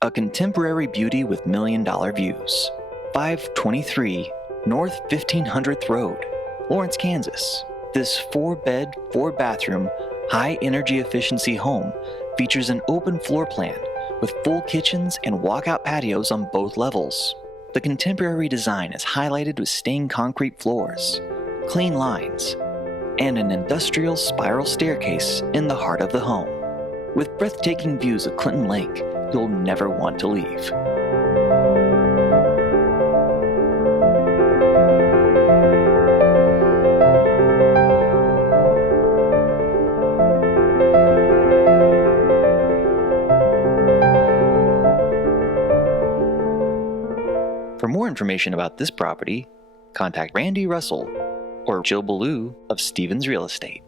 A contemporary beauty with million-dollar views. 523 North 1500th Road, Lawrence, Kansas. This 4-bed, 4-bathroom, high-energy efficiency home features an open floor plan with full kitchens and walkout patios on both levels. The contemporary design is highlighted with stained concrete floors, clean lines, and an industrial spiral staircase in the heart of the home. With breathtaking views of Clinton Lake, you'll never want to leave. For more information about this property, contact Randy Russell or Jill Ballou of Stevens Real Estate.